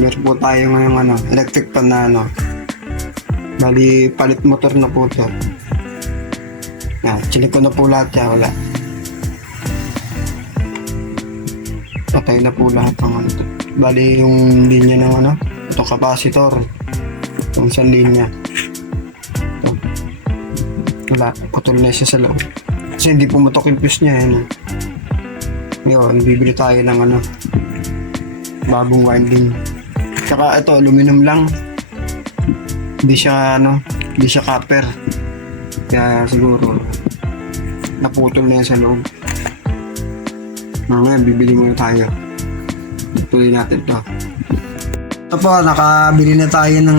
Meron po tayo ngayong electric pan na bali palit motor na po ito. Chinik ko na po lahat yan, wala. Patay na po lahat ng ito. Bali yung linya ng ito capacitor. Itong isang linya. Ito. Wala, putol na siya sa loob. Kasi hindi pumutok yung fuse niya. Ngayon, bibili tayo ng bagong winding. Tsaka ito, aluminum lang. Hindi siya copper. Kaya siguro naputol na yan sa loob. Ngayon, bibili muna tayo. Tuloy natin ito. Ito po, nakabili na tayo ng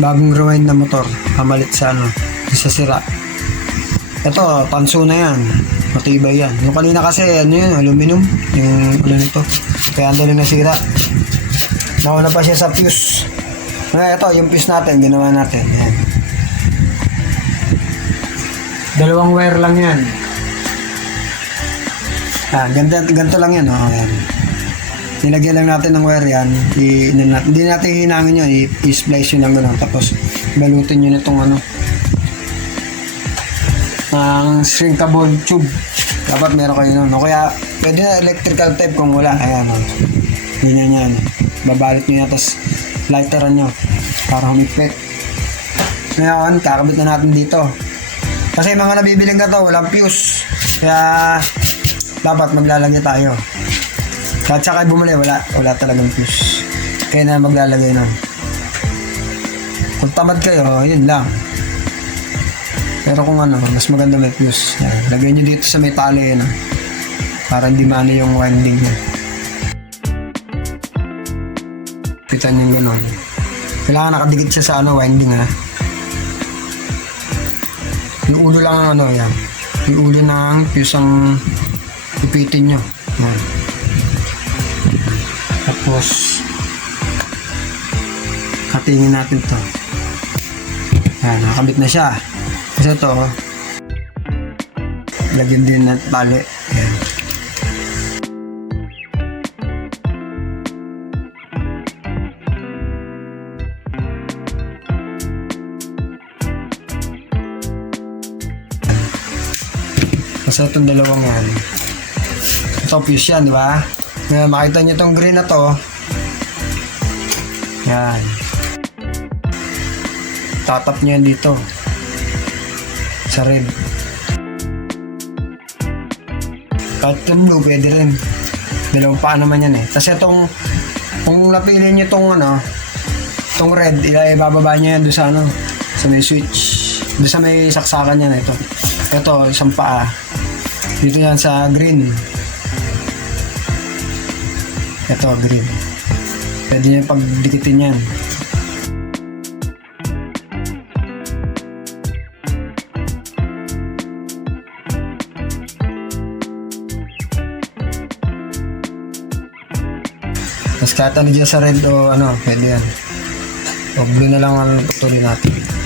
bagong rewind na motor. Kamalit sa sa sira. Ito, tanso na yan. Matibay yan. Yung kanina kasi, aluminum. Yung nito. Kaya ang dali nasira. Nauna pa siya sa fuse. Ito, yung fuse natin, ginawa natin. Yan. Dalawang wire lang yan. Ganito lang yan. Yan. Nilagyan lang natin ng wire yan. Hindi natin hinangin yun. I-splice yun ng gano'n. Tapos, balutin yun itong ng shrinkable tube. Dapat meron kayo nun. Kaya, pwede na electrical tape kung wala. Ayan. Ganyan yan. Babalit nyo yan. Tapos, lighteran nyo. Para humipit. Ngayon, kakabit na natin dito. Kasi mga nabibiling na to, walang fuse. Kaya, dapat maglalagay tayo. Kahit saka bumuli, wala talagang fuse. Kaya na maglalagay nun. Kung tamad kayo, yun lang. Pero kung mas maganda may fuse. Yan. Lagay nyo dito sa may tali yun. Para hindi maano yung winding nyo. Kita nyo yung gano'n. Kailangan nakadikit siya sa winding Yung ulo lang yan. Yung ulo ng fuse ang ipitin nyo. Yan. Tapos katingin natin to. Yan, nakabit na siya. Kasi ito lagyan din ng tali. Yan. Kasi itong dalawang yan, ito fuse yan, di ba? Kaya makita nyo itong green na to. Yan. Tatap nyo yan dito. Sa red. Kahit yung blue, pwede rin. Dalawang paa naman yan Tapos itong, kung napili nyo itong red, ibababa nyo yan doon sa sa may switch. Doon sa may saksakan yan ito. Ito, isang paa. Dito yan sa green. Ito, green. Pwede nyo pagdikitin yan. Tapos kahit dyan sa red o pwede yan. O blue na lang ang putulin natin.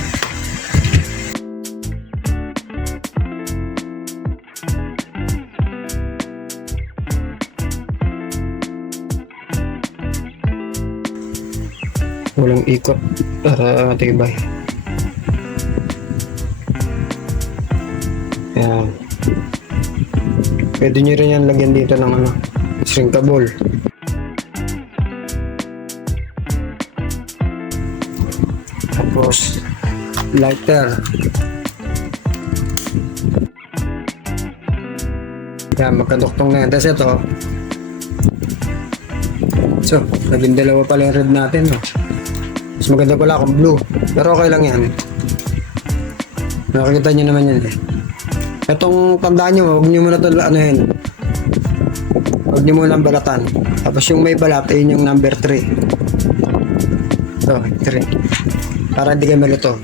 Walang ikot para matibay. Yan. Pwede nyo rin yan lagyan dito ng shrinkable. Tapos lighter. Yan, magkaduktong na yan. Tapos ito, so naging dalawa pala yung red natin mas maganda pala kung blue, pero okay lang yan. Nakikita nyo naman yan Itong tandaan nyo, huwag nyo muna ito huwag nyo muna balatan. Tapos yung may balat, yun yung number 3. So, 3. Para hindi kayo malito.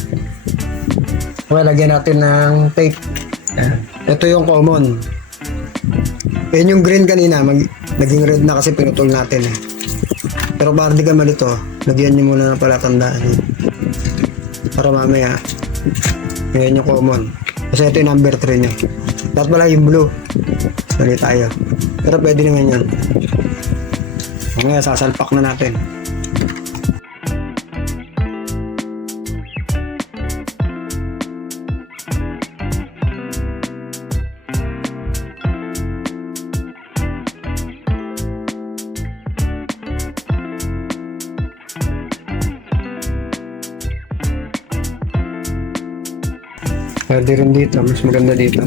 Okay, lagyan natin ng tape. Ito yung common. Yan yung green kanina, naging red na kasi pinutol natin Pero para di ka malito, lagyan nyo muna ng palatandaan. Para mamaya, yan yung common. Kasi ito yung number 3 nyo. Dapat pala yung blue. Sali tayo. Pero pwede naman yan. Ngayon, sasalpak na natin. Pwede rin dito, mas maganda dito.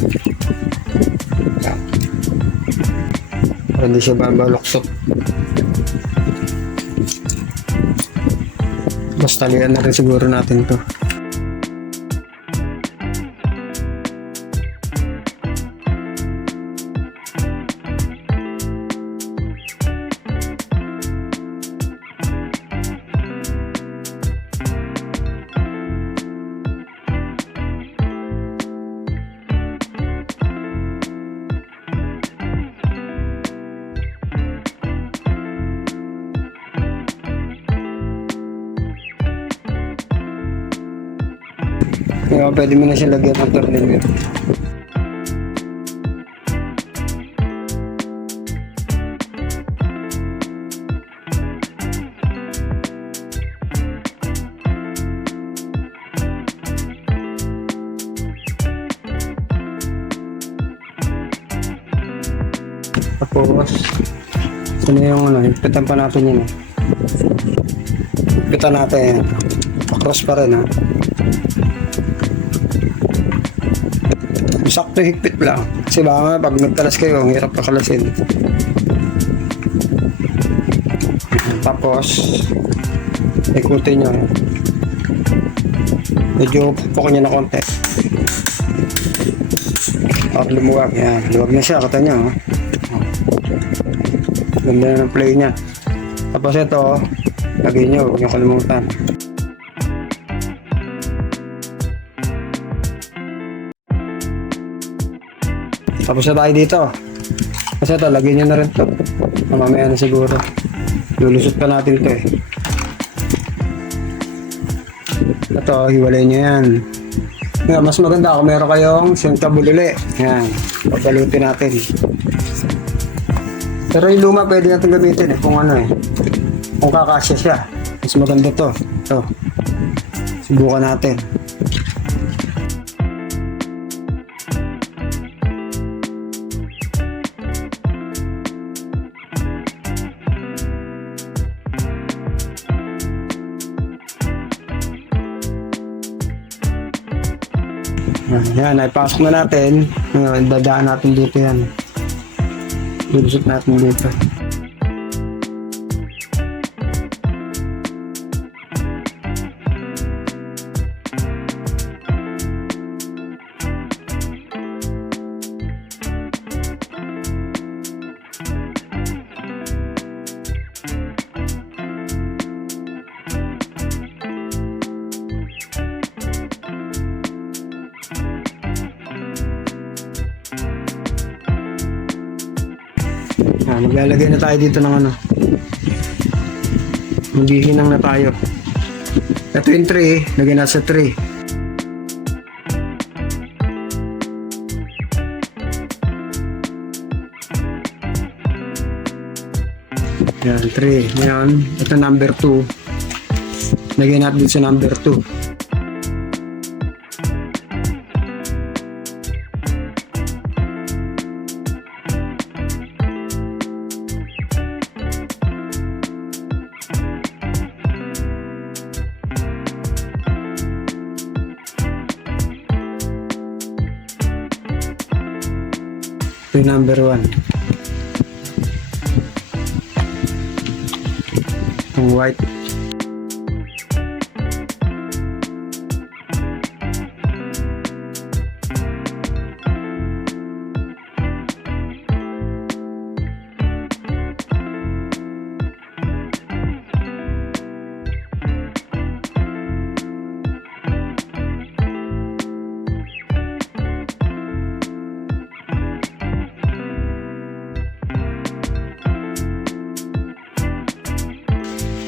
Para hindi siya babaluksok. Mas talian na rin siguro natin to. Kaya pwede mo na siya lagyan ng tornilyo. Tapos, ito na yung ano, ipitan pa natin yun eh. Ipitan natin, pa-cross pa rin ha. Sakto higpit lang. Kasi baka pag nagtalas kayo, ang hirap kakalasin. Tapos, ikutin nyo. Medyo pupukin nyo na konti. Para lumuwag. Yan. Luwag na siya. Kata nyo. Ganda na ng play niya. Tapos ito, lagay nyo. Huwag nyo kalimutan. Tapos na tayo dito. Kasi ito, lagyan nyo na rin ito. Mamaya na siguro. Lulusot pa natin ito eh. Ito, hiwalay nyo yan. Ngayon, mas maganda kung meron kayong sentable uli. Yan, papalutin natin. Pero yung luma pwede natin gamitin eh. Kung ano eh. Kung kakasya siya. Mas maganda to. Ito. Subukan natin. Yan, ipasok na natin. Dadaan natin dito yan. Ilusot natin dito. Maglalagay na tayo dito ng ano. Maghihinang na tayo. Ito yung tray, lagay na sa tray. Yan, tray. Yan, ito number 2. Lagay natin dito sa number 2. Ito yung number 1. Ang white.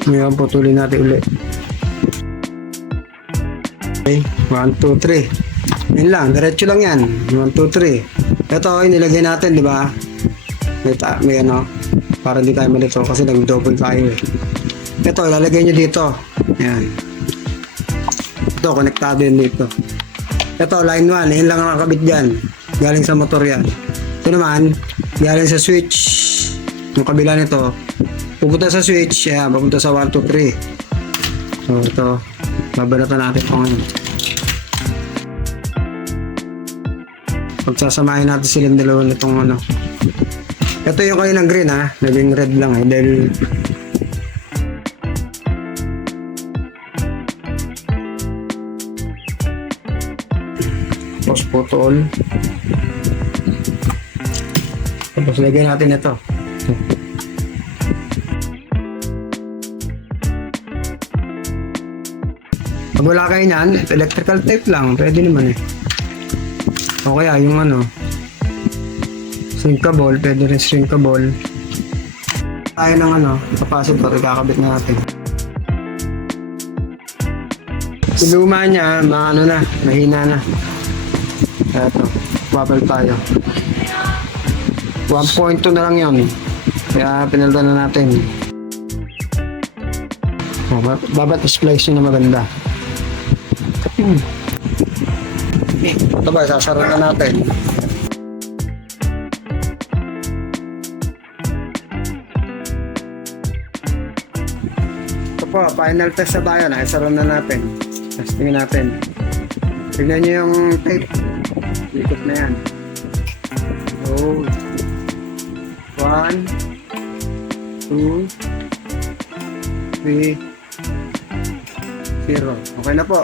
Ngayon, putulin natin ulit. Okay, 1, 2, 3. Yun lang, diretso lang yan. 1, 2, 3. Ito, inilagay natin, di ba? May ano. para hindi tayo malito kasi nag-double tayo eh. Ito, ilalagay nyo dito. Ayan. Ito, konektado yun dito. Ito, line 1. Yun lang ang nakakabit dyan. Galing sa motor yan. Ito naman, galing sa switch. Yung kabila nito, pupunta sa switch. Ayan, papunta sa 1, 2, 3. So, ito. Babalatan natin ito ngayon. Pagsasamahin natin silang dalawa nitong ano. Ito yung kayo ng green ha. Naging red lang eh. Dahil tapos putol. Tapos lagyan natin ito. Pag wala kayo nyan, electrical tape lang. Pwede naman eh. O kaya yung ano, shrinkable, pwede rin shrinkable. Tayo ng ano, capacitor, ikakabit na natin. Yung luma niya, ano na, mahina na. Eto, wabal tayo. 1.2 na lang yun. Kaya pinalda na natin. O, babat splice yun na maganda. Ito ba, sasara na natin. Ito po, final test na tayo. Nakisara na natin. Testingin natin. Tignan nyo yung tape. Likot na yan. So, 1, 2, 3, 0. Okay na po.